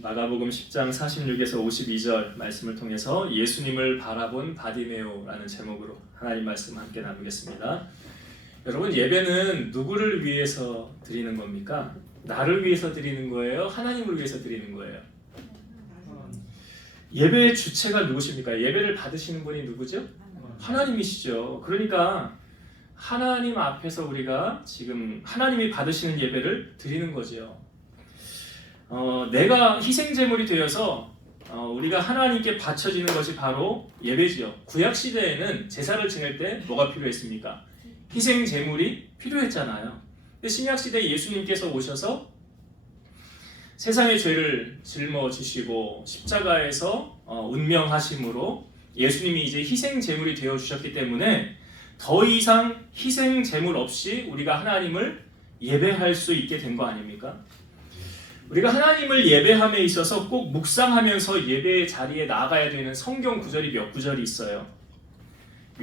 마가복음 10장 46에서 52절 말씀을 통해서 예수님을 바라본 바디메오라는 제목으로 하나님 말씀 함께 나누겠습니다. 여러분, 예배는 누구를 위해서 드리는 겁니까? 나를 위해서 드리는 거예요? 하나님을 위해서 드리는 거예요? 예배의 주체가 누구십니까? 예배를 받으시는 분이 누구죠? 하나님이시죠. 그러니까 하나님 앞에서 우리가 지금 하나님이 받으시는 예배를 드리는 거죠. 내가 희생제물이 되어서 우리가 하나님께 바쳐지는 것이 바로 예배지요. 구약시대에는 제사를 지낼 때 뭐가 필요했습니까? 희생제물이 필요했잖아요. 근데 신약시대에 예수님께서 오셔서 세상의 죄를 짊어지시고 십자가에서 운명하심으로 예수님이 이제 희생제물이 되어주셨기 때문에 더 이상 희생제물 없이 우리가 하나님을 예배할 수 있게 된 거 아닙니까? 우리가 하나님을 예배함에 있어서 꼭 묵상하면서 예배의 자리에 나아가야 되는 성경 구절이 몇 구절이 있어요.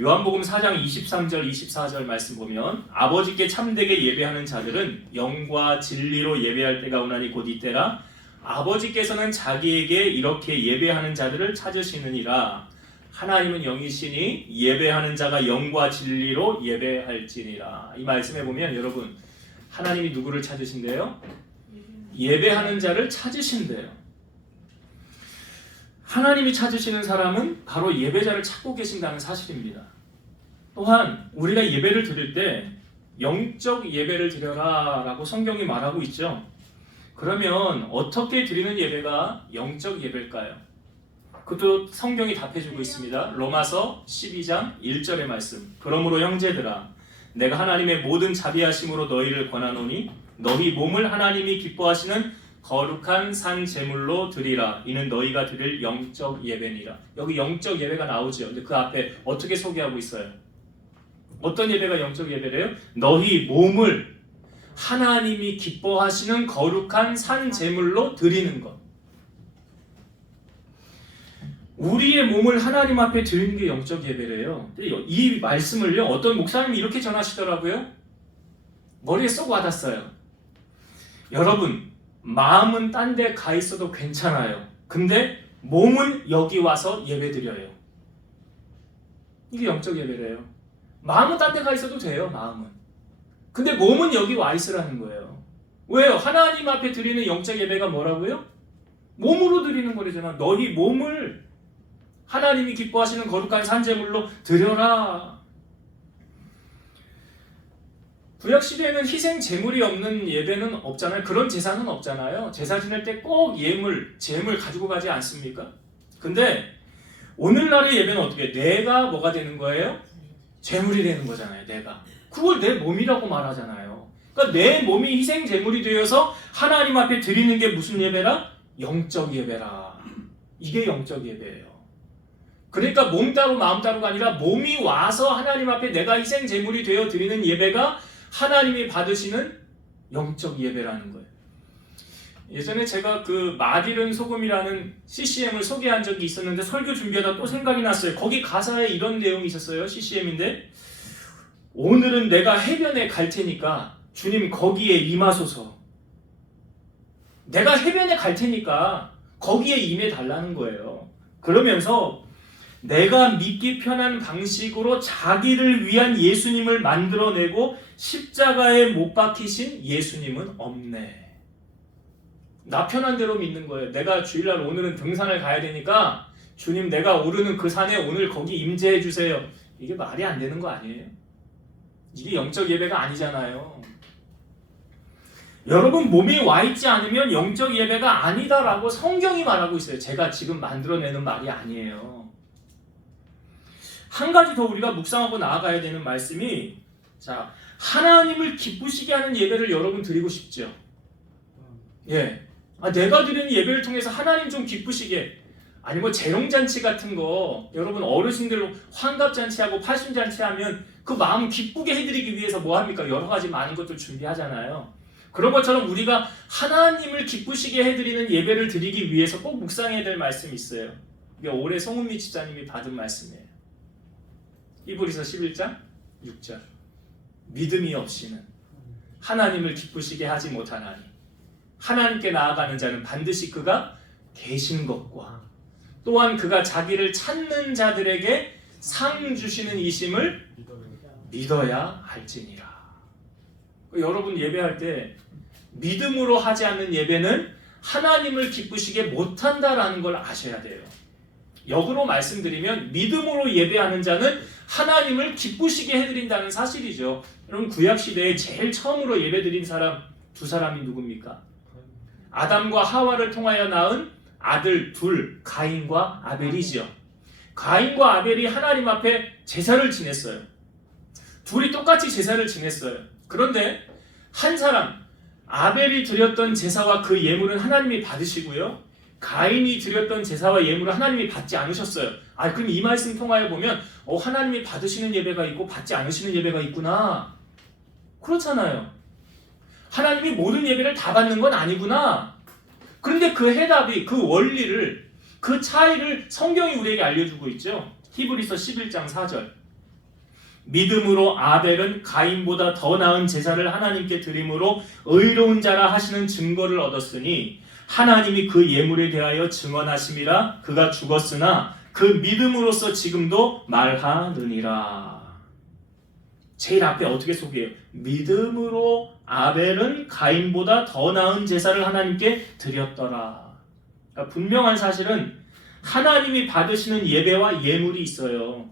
요한복음 4장 23절 24절 말씀 보면 아버지께 참되게 예배하는 자들은 영과 진리로 예배할 때가 오나니 곧 이때라. 아버지께서는 자기에게 이렇게 예배하는 자들을 찾으시느니라. 하나님은 영이시니 예배하는 자가 영과 진리로 예배할지니라. 이 말씀에 보면 여러분, 하나님이 누구를 찾으신대요? 예배하는 자를 찾으신대요. 하나님이 찾으시는 사람은 바로 예배자를 찾고 계신다는 사실입니다. 또한 우리가 예배를 드릴 때 영적 예배를 드려라 라고 성경이 말하고 있죠. 그러면 어떻게 드리는 예배가 영적 예배일까요? 그것도 성경이 답해주고 있습니다. 로마서 12장 1절의 말씀. 그러므로 형제들아, 내가 하나님의 모든 자비하심으로 너희를 권하노니 너희 몸을 하나님이 기뻐하시는 거룩한 산 제물로 드리라. 이는 너희가 드릴 영적 예배니라. 여기 영적 예배가 나오죠. 근데 그 앞에 어떻게 소개하고 있어요? 어떤 예배가 영적 예배래요? 너희 몸을 하나님이 기뻐하시는 거룩한 산 제물로 드리는 것. 우리의 몸을 하나님 앞에 드리는 게 영적 예배래요. 이 말씀을요, 어떤 목사님이 이렇게 전하시더라고요. 머리에 쏙 와닿았어요. 여러분, 마음은 딴 데 가 있어도 괜찮아요. 근데 몸은 여기 와서 예배드려요. 이게 영적 예배래요. 마음은 딴 데 가 있어도 돼요, 마음은. 근데 몸은 여기 와 있으라는 거예요. 왜요? 하나님 앞에 드리는 영적 예배가 뭐라고요? 몸으로 드리는 거래잖아. 너희 몸을 하나님이 기뻐하시는 거룩한 산제물로 드려라. 구약시대에는 희생 제물이 없는 예배는 없잖아요. 그런 제사는 없잖아요. 제사 지낼 때 꼭 제물 가지고 가지 않습니까? 근데 오늘날의 예배는 어떻게? 내가 뭐가 되는 거예요? 제물이 되는 거잖아요. 내가. 그걸 내 몸이라고 말하잖아요. 그러니까 내 몸이 희생 제물이 되어서 하나님 앞에 드리는 게 무슨 예배라? 영적 예배라. 이게 영적 예배예요. 그러니까 몸 따로 마음 따로가 아니라 몸이 와서 하나님 앞에 내가 희생 제물이 되어 드리는 예배가 하나님이 받으시는 영적 예배라는 거예요. 예전에 제가 그 맛 잃은 소금이라는 CCM을 소개한 적이 있었는데 설교 준비하다 또 생각이 났어요. 거기 가사에 이런 내용이 있었어요. CCM인데 오늘은 내가 해변에 갈 테니까 주님 거기에 임하소서. 내가 해변에 갈 테니까 거기에 임해 달라는 거예요. 그러면서 내가 믿기 편한 방식으로 자기를 위한 예수님을 만들어내고 십자가에 못 박히신 예수님은 없네. 나 편한 대로 믿는 거예요. 내가 주일날 오늘은 등산을 가야 되니까 주님 내가 오르는 그 산에 오늘 거기 임재해 주세요. 이게 말이 안 되는 거 아니에요? 이게 영적 예배가 아니잖아요. 여러분, 몸이 와 있지 않으면 영적 예배가 아니다라고 성경이 말하고 있어요. 제가 지금 만들어내는 말이 아니에요. 한 가지 더 우리가 묵상하고 나아가야 되는 말씀이, 자, 하나님을 기쁘시게 하는 예배를 여러분 드리고 싶죠? 예. 내가 드리는 예배를 통해서 하나님 좀 기쁘시게, 아니 뭐 재롱잔치 같은 거 여러분 어르신들 환갑잔치하고 팔순잔치 하면 그 마음 기쁘게 해드리기 위해서 뭐 합니까? 여러 가지 많은 것들 준비하잖아요. 그런 것처럼 우리가 하나님을 기쁘시게 해드리는 예배를 드리기 위해서 꼭 묵상해야 될 말씀이 있어요. 이게 올해 송은미 집사님이 받은 말씀이에요. 히브리서 11장 6절. 믿음이 없이는 하나님을 기쁘시게 하지 못하나니 하나님께 나아가는 자는 반드시 그가 계신 것과 또한 그가 자기를 찾는 자들에게 상 주시는 이심을 믿어야 할지니라. 여러분 예배할 때 믿음으로 하지 않는 예배는 하나님을 기쁘시게 못한다라는 걸 아셔야 돼요. 역으로 말씀드리면 믿음으로 예배하는 자는 하나님을 기쁘시게 해드린다는 사실이죠. 여러분 구약시대에 제일 처음으로 예배드린 사람 두 사람이 누굽니까? 아담과 하와를 통하여 낳은 아들 둘, 가인과 아벨이죠. 가인과 아벨이 하나님 앞에 제사를 지냈어요. 둘이 똑같이 제사를 지냈어요. 그런데 한 사람, 아벨이 드렸던 제사와 그 예물은 하나님이 받으시고요, 가인이 드렸던 제사와 예물을 하나님이 받지 않으셨어요. 그럼 이 말씀 통하여 보면 하나님이 받으시는 예배가 있고 받지 않으시는 예배가 있구나. 그렇잖아요. 하나님이 모든 예배를 다 받는 건 아니구나. 그런데 그 해답이, 그 원리를, 그 차이를 성경이 우리에게 알려주고 있죠. 히브리서 11장 4절. 믿음으로 아벨은 가인보다 더 나은 제사를 하나님께 드림으로 의로운 자라 하시는 증거를 얻었으니 하나님이 그 예물에 대하여 증언하심이라. 그가 죽었으나 그 믿음으로써 지금도 말하느니라. 제일 앞에 어떻게 소개해요? 믿음으로 아벨은 가인보다 더 나은 제사를 하나님께 드렸더라. 그러니까 분명한 사실은 하나님이 받으시는 예배와 예물이 있어요.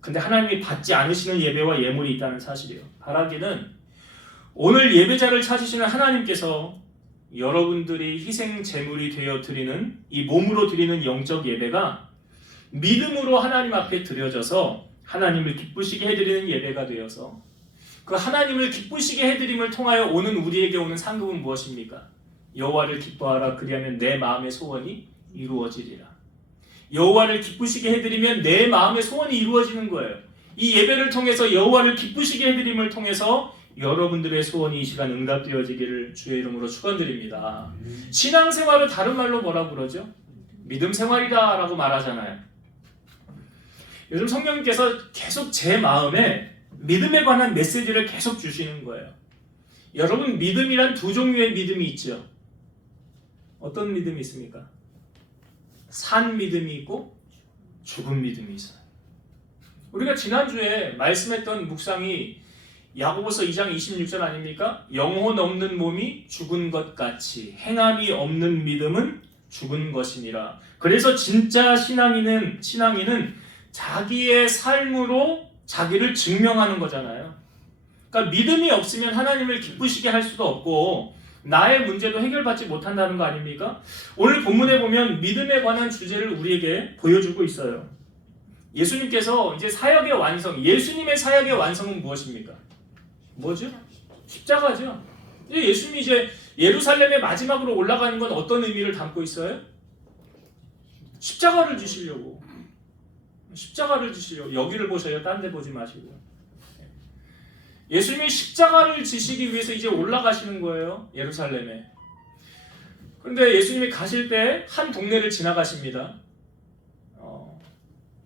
근데 하나님이 받지 않으시는 예배와 예물이 있다는 사실이에요. 바라기는 오늘 예배자를 찾으시는 하나님께서 여러분들이 희생 제물이 되어 드리는 이 몸으로 드리는 영적 예배가 믿음으로 하나님 앞에 드려져서 하나님을 기쁘시게 해드리는 예배가 되어서 그 하나님을 기쁘시게 해드림을 통하여 오는 우리에게 오는 상급은 무엇입니까? 여호와를 기뻐하라. 그리하면 내 마음의 소원이 이루어지리라. 여호와를 기쁘시게 해드리면 내 마음의 소원이 이루어지는 거예요. 이 예배를 통해서 여호와를 기쁘시게 해드림을 통해서 여러분들의 소원이 이 시간 응답되어지기를 주의 이름으로 축원드립니다. 신앙생활을 다른 말로 뭐라고 그러죠? 믿음 생활이다 라고 말하잖아요. 요즘 성령님께서 계속 제 마음에 믿음에 관한 메시지를 계속 주시는 거예요. 여러분, 믿음이란 두 종류의 믿음이 있죠. 어떤 믿음이 있습니까? 산 믿음이 있고 죽은 믿음이 있어요. 우리가 지난주에 말씀했던 묵상이 야고보서 2장 26절 아닙니까? 영혼 없는 몸이 죽은 것 같이 행함이 없는 믿음은 죽은 것이니라. 그래서 진짜 신앙인은 자기의 삶으로 자기를 증명하는 거잖아요. 그러니까 믿음이 없으면 하나님을 기쁘시게 할 수도 없고 나의 문제도 해결받지 못한다는 거 아닙니까? 오늘 본문에 보면 믿음에 관한 주제를 우리에게 보여주고 있어요. 예수님께서 이제 사역의 완성, 예수님의 사역의 완성은 무엇입니까? 뭐죠? 십자가죠. 예수님이 이제 예루살렘의 마지막으로 올라가는 건 어떤 의미를 담고 있어요? 십자가를 지시려고. 여기를 보셔요. 딴 데 보지 마시고. 예수님이 십자가를 지시기 위해서 이제 올라가시는 거예요. 예루살렘에. 그런데 예수님이 가실 때 한 동네를 지나가십니다.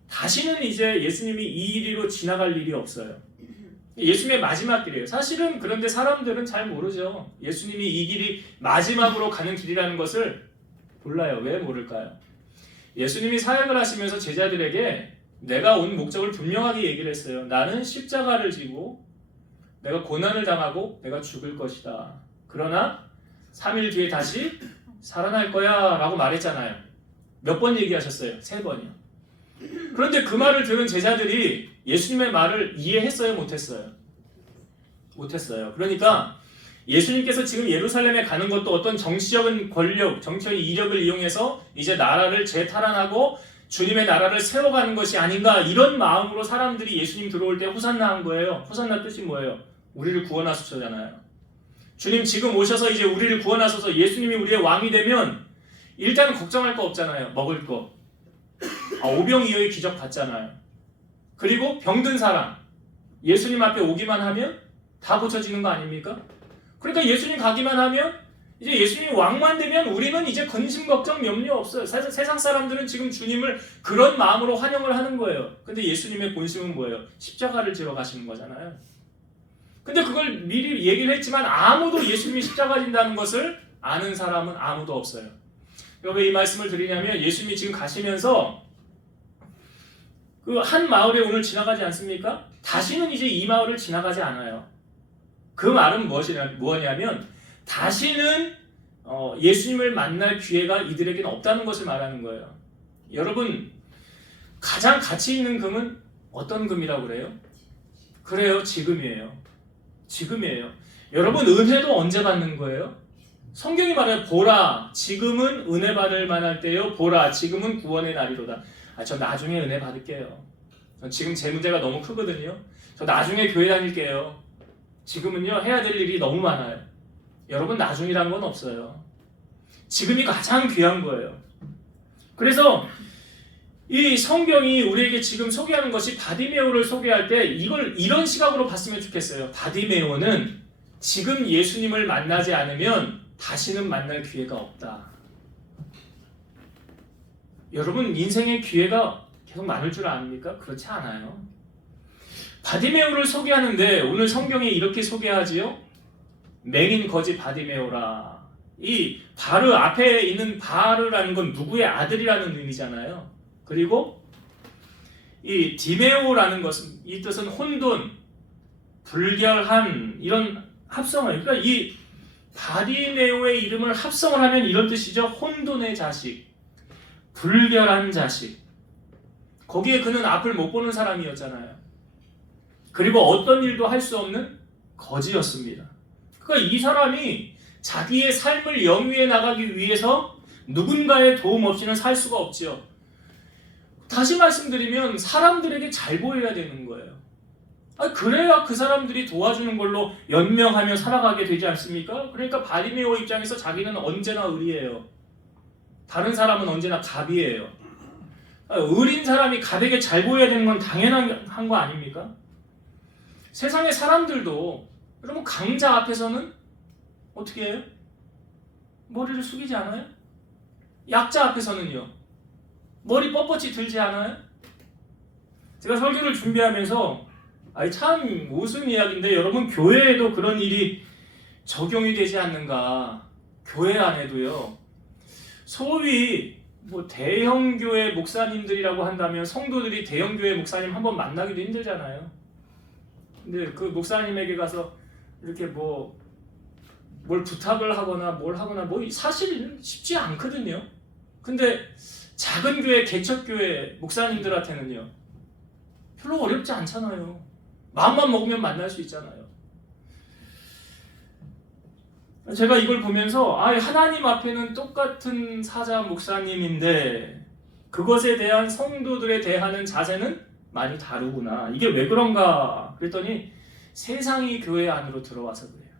다시는 이제 예수님이 이 이리로 지나갈 일이 없어요. 예수님의 마지막 길이에요. 사실은 그런데 사람들은 잘 모르죠. 예수님이 이 길이 마지막으로 가는 길이라는 것을 몰라요. 왜 모를까요? 예수님이 사역을 하시면서 제자들에게 내가 온 목적을 분명하게 얘기를 했어요. 나는 십자가를 지고 내가 고난을 당하고 내가 죽을 것이다. 그러나 3일 뒤에 다시 살아날 거야 라고 말했잖아요. 몇 번 얘기하셨어요? 3번이요. 그런데 그 말을 들은 제자들이 예수님의 말을 이해했어요? 못했어요? 못했어요. 그러니까 예수님께서 지금 예루살렘에 가는 것도 어떤 정치적인 권력, 정치적인 이력을 이용해서 이제 나라를 재탈환하고 주님의 나라를 세워가는 것이 아닌가, 이런 마음으로 사람들이 예수님 들어올 때 호산나 한 거예요. 호산나 뜻이 뭐예요? 우리를 구원하소서잖아요. 주님 지금 오셔서 이제 우리를 구원하소서, 예수님이 우리의 왕이 되면 일단은 걱정할 거 없잖아요. 먹을 거. 오병이어의 기적 봤잖아요. 그리고 병든 사람 예수님 앞에 오기만 하면 다 고쳐지는 거 아닙니까? 그러니까 예수님 가기만 하면, 이제 예수님이 왕만 되면 우리는 이제 근심 걱정 염려 없어요. 세상 사람들은 지금 주님을 그런 마음으로 환영을 하는 거예요. 근데 예수님의 본심은 뭐예요? 십자가를 지러 가시는 거잖아요. 근데 그걸 미리 얘기를 했지만 아무도 예수님이 십자가 진다는 것을 아는 사람은 아무도 없어요. 왜 이 말씀을 드리냐면 예수님이 지금 가시면서 그 한 마을에 오늘 지나가지 않습니까? 다시는 이제 이 마을을 지나가지 않아요. 그 말은 뭐냐면 다시는 예수님을 만날 기회가 이들에게는 없다는 것을 말하는 거예요. 여러분, 가장 가치 있는 금은 어떤 금이라고 그래요? 그래요, 지금이에요. 지금이에요. 여러분, 은혜도 언제 받는 거예요? 성경이 말해요. 보라, 지금은 은혜 받을 만할 때요. 보라, 지금은 구원의 날이로다. 저 나중에 은혜 받을게요. 지금 제 문제가 너무 크거든요. 저 나중에 교회 다닐게요. 지금은요, 해야 될 일이 너무 많아요. 여러분, 나중이라는 건 없어요. 지금이 가장 귀한 거예요. 그래서 이 성경이 우리에게 지금 소개하는 것이 바디메오를 소개할 때 이걸 이런 시각으로 봤으면 좋겠어요. 바디메오는 지금 예수님을 만나지 않으면 다시는 만날 기회가 없다. 여러분, 인생의 기회가 계속 많을 줄 아닙니까? 그렇지 않아요. 바디메오를 소개하는데 오늘 성경이 이렇게 소개하지요. 맹인 거지 바디메오라. 이 바르 앞에 있는 바르라는 건 누구의 아들이라는 의미잖아요. 그리고 이 디메오라는 것은 이 뜻은 혼돈, 불결한 이런 합성을, 그러니까 이 바디메오의 이름을 합성을 하면 이런 뜻이죠. 혼돈의 자식, 불결한 자식. 거기에 그는 앞을 못 보는 사람이었잖아요. 그리고 어떤 일도 할 수 없는 거지였습니다. 그러니까 이 사람이 자기의 삶을 영위해 나가기 위해서 누군가의 도움 없이는 살 수가 없지요. 다시 말씀드리면 사람들에게 잘 보여야 되는 거예요. 그래야 그 사람들이 도와주는 걸로 연명하며 살아가게 되지 않습니까? 그러니까 바디메오 입장에서 자기는 언제나 의리해요. 다른 사람은 언제나 갑이에요. 의리인 사람이 갑에게 잘 보여야 되는 건 당연한 거 아닙니까? 세상의 사람들도 여러분 강자 앞에서는 어떻게 해요? 머리를 숙이지 않아요? 약자 앞에서는요? 머리 뻣뻣이 들지 않아요? 제가 설교를 준비하면서 참 무슨 이야기인데 여러분 교회에도 그런 일이 적용이 되지 않는가. 교회 안에도요. 소위 대형교회 목사님들이라고 한다면 성도들이 대형교회 목사님 한번 만나기도 힘들잖아요. 근데 그 목사님에게 가서 이렇게 뭘 부탁을 하거나 뭘 하거나 사실 쉽지 않거든요. 근데 작은 교회, 개척교회 목사님들한테는요. 별로 어렵지 않잖아요. 마음만 먹으면 만날 수 있잖아요. 제가 이걸 보면서 하나님 앞에는 똑같은 사자 목사님인데 그것에 대한 성도들에 대하는 자세는 많이 다르구나. 이게 왜 그런가 그랬더니 세상이 교회 안으로 들어와서 그래요.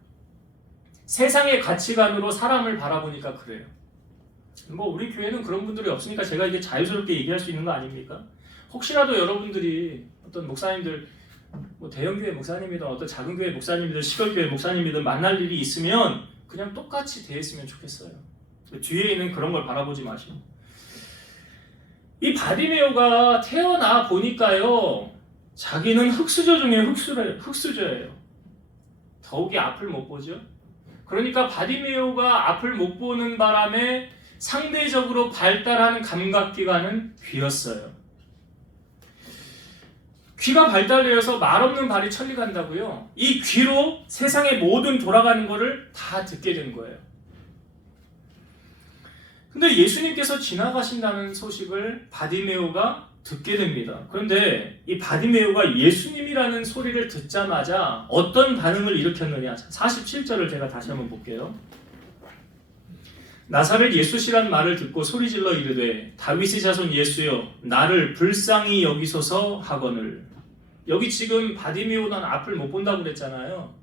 세상의 가치관으로 사람을 바라보니까 그래요. 우리 교회는 그런 분들이 없으니까 제가 이게 자유스럽게 얘기할 수 있는 거 아닙니까? 혹시라도 여러분들이 어떤 목사님들 대형교회 목사님이든 어떤 작은 교회 목사님이든 시골교회 목사님이든 만날 일이 있으면 그냥 똑같이 대했으면 좋겠어요. 뒤에 있는 그런 걸 바라보지 마시고. 이 바디메오가 태어나 보니까요. 자기는 흙수저 중에 흙수저예요. 더욱이 앞을 못 보죠. 그러니까 바디메오가 앞을 못 보는 바람에 상대적으로 발달하는 감각기관은 귀였어요. 귀가 발달되어서 말없는 발이 천리간다고요. 이 귀로 세상의 모든 돌아가는 것을 다 듣게 된 거예요. 근데 예수님께서 지나가신다는 소식을 바디메오가 듣게 됩니다. 그런데 이 바디메오가 예수님이라는 소리를 듣자마자 어떤 반응을 일으켰느냐. 47절을 제가 다시 한번 볼게요. 나사렛 예수시란 말을 듣고 소리질러 이르되 다윗의 자손 예수여 나를 불쌍히 여기소서 하거늘. 여기 지금 바디메오는 앞을 못 본다고 그랬잖아요.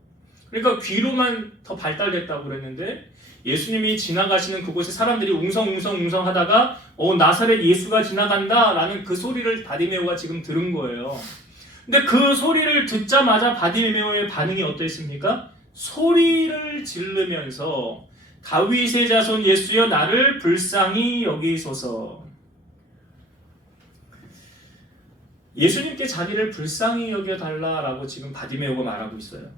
그러니까 귀로만 더 발달됐다고 그랬는데 예수님이 지나가시는 그곳에 사람들이 웅성웅성 하다가 나사렛 예수가 지나간다 라는 그 소리를 바디메오가 지금 들은 거예요. 근데 그 소리를 듣자마자 바디메오의 반응이 어떠했습니까? 소리를 지르면서 다윗의 자손 예수여 나를 불쌍히 여기소서. 예수님께 자기를 불쌍히 여겨달라라고 지금 바디메오가 말하고 있어요.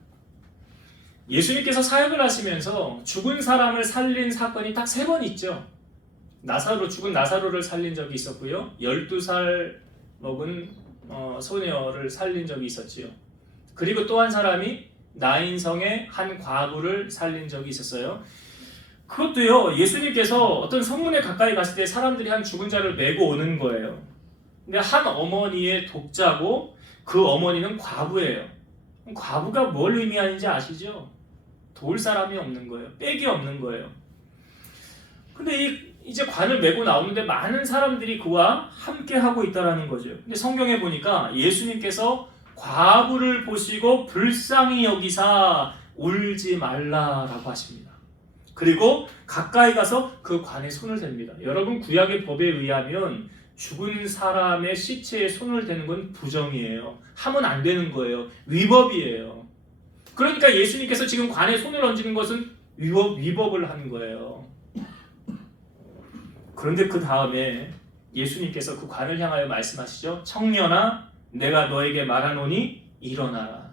예수님께서 사역을 하시면서 죽은 사람을 살린 사건이 딱 3번 있죠. 죽은 나사로를 살린 적이 있었고요. 12살 먹은 소녀를 살린 적이 있었지요. 그리고 또 한 사람이 나인성의 한 과부를 살린 적이 있었어요. 그것도요, 예수님께서 어떤 성문에 가까이 갔을 때 사람들이 한 죽은 자를 메고 오는 거예요. 근데 한 어머니의 독자고 그 어머니는 과부예요. 과부가 뭘 의미하는지 아시죠? 도울 사람이 없는 거예요. 빽이 없는 거예요. 근데 이제 관을 메고 나오는데 많은 사람들이 그와 함께 하고 있다라는 거죠. 근데 성경에 보니까 예수님께서 과부를 보시고 불쌍히 여기사 울지 말라라고 하십니다. 그리고 가까이 가서 그 관에 손을 댑니다. 여러분, 구약의 법에 의하면 죽은 사람의 시체에 손을 대는 건 부정이에요. 하면 안 되는 거예요. 위법이에요. 그러니까 예수님께서 지금 관에 손을 얹는 것은 위법을 한 거예요. 그런데 그 다음에 예수님께서 그 관을 향하여 말씀하시죠. 청년아, 내가 너에게 말하노니 일어나라.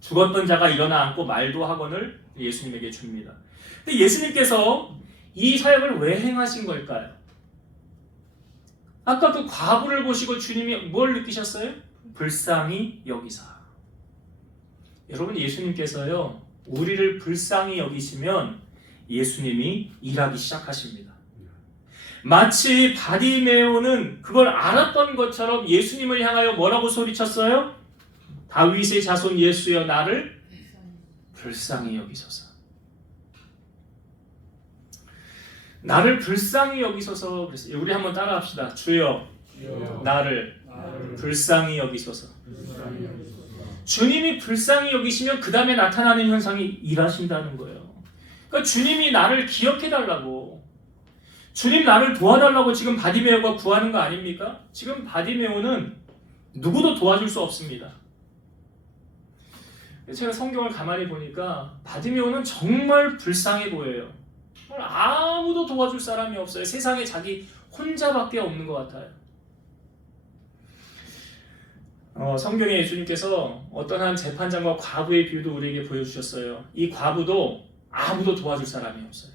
죽었던 자가 일어나 앉고 말도 하거늘 예수님에게 줍니다. 근데 예수님께서 이 사역을 왜 행하신 걸까요? 아까 그 과부를 보시고 주님이 뭘 느끼셨어요? 불쌍히 여기사. 여러분, 예수님께서요, 우리를 불쌍히 여기시면 예수님이 일하기 시작하십니다. 마치 바디메오는 그걸 알았던 것처럼 예수님을 향하여 뭐라고 소리쳤어요? 다윗의 자손 예수여, 나를 불쌍히 여기소서. 나를 불쌍히 여기소서 그랬어요. 우리 한번 따라합시다. 주여, 나를 불쌍히 여기소서. 주님이 불쌍히 여기시면 그 다음에 나타나는 현상이 일하신다는 거예요. 그러니까 주님이 나를 기억해달라고, 주님 나를 도와달라고 지금 바디메오가 구하는 거 아닙니까? 지금 바디메오는 누구도 도와줄 수 없습니다. 제가 성경을 가만히 보니까 바디메오는 정말 불쌍해 보여요. 아무도 도와줄 사람이 없어요. 세상에 자기 혼자밖에 없는 것 같아요. 성경에 예수님께서 어떤 한 재판장과 과부의 비유도 우리에게 보여주셨어요. 이 과부도 아무도 도와줄 사람이 없어요.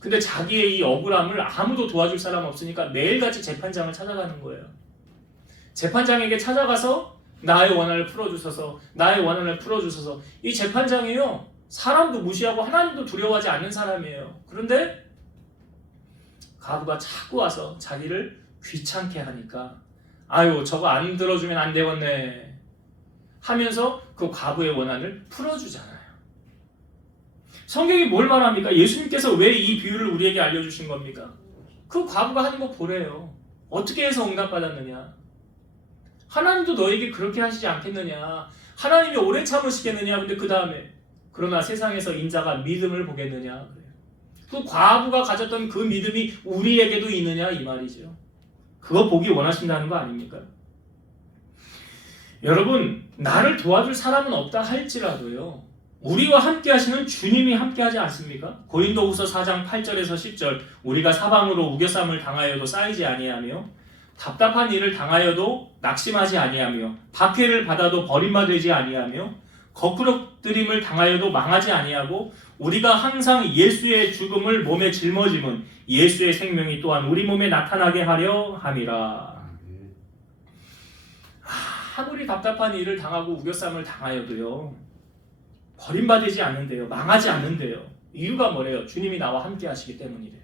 근데 자기의 이 억울함을 아무도 도와줄 사람 없으니까 매일같이 재판장을 찾아가는 거예요. 재판장에게 찾아가서 나의 원한을 풀어주소서, 나의 원한을 풀어주소서. 이 재판장이요, 사람도 무시하고 하나님도 두려워하지 않는 사람이에요. 그런데 과부가 자꾸 와서 자기를 귀찮게 하니까 아유, 저거 안 들어주면 안 되겠네 하면서 그 과부의 원한을 풀어주잖아요. 성경이 뭘 말합니까? 예수님께서 왜 이 비유를 우리에게 알려주신 겁니까? 그 과부가 하는 거 보래요. 어떻게 해서 응답받았느냐? 하나님도 너에게 그렇게 하시지 않겠느냐? 하나님이 오래 참으시겠느냐? 근데 그 다음에 그러나 세상에서 인자가 믿음을 보겠느냐? 그래요. 그 과부가 가졌던 그 믿음이 우리에게도 있느냐? 이 말이죠. 그거 보기 원하신다는 거 아닙니까? 여러분, 나를 도와줄 사람은 없다 할지라도요, 우리와 함께 하시는 주님이 함께 하지 않습니까? 고린도후서 4장 8절에서 10절, 우리가 사방으로 우겨쌈을 당하여도 쌓이지 아니하며 답답한 일을 당하여도 낙심하지 아니하며 박해를 받아도 버림받지 아니하며 거꾸러뜨림을 당하여도 망하지 아니하고 우리가 항상 예수의 죽음을 몸에 짊어짐은 예수의 생명이 또한 우리 몸에 나타나게 하려 함이라. 아무리 답답한 일을 당하고 우겨쌈을 당하여도요, 버림받지 않는데요, 망하지 않는데요. 이유가 뭐래요? 주님이 나와 함께 하시기 때문이래요.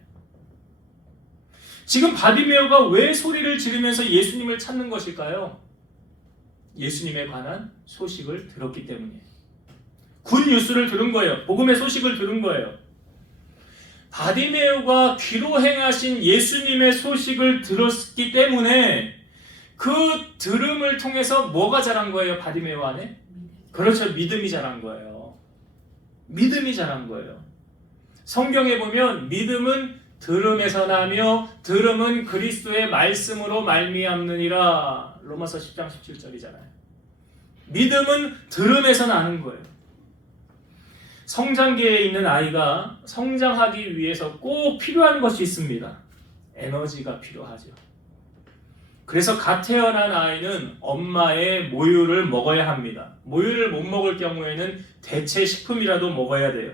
지금 바디메오가 왜 소리를 지르면서 예수님을 찾는 것일까요? 예수님에 관한 소식을 들었기 때문이에요. 굿 뉴스를 들은 거예요. 복음의 소식을 들은 거예요. 바디메오가 귀로 행하신 예수님의 소식을 들었기 때문에 그 들음을 통해서 뭐가 자란 거예요? 바디메오 안에? 그렇죠. 믿음이 자란 거예요. 믿음이 자란 거예요. 성경에 보면 믿음은 들음에서 나며 들음은 그리스도의 말씀으로 말미암느니라. 로마서 10장 17절이잖아요. 믿음은 들음에서 나는 거예요. 성장기에 있는 아이가 성장하기 위해서 꼭 필요한 것이 있습니다. 에너지가 필요하죠. 그래서 갓 태어난 아이는 엄마의 모유를 먹어야 합니다. 모유를 못 먹을 경우에는 대체 식품이라도 먹어야 돼요.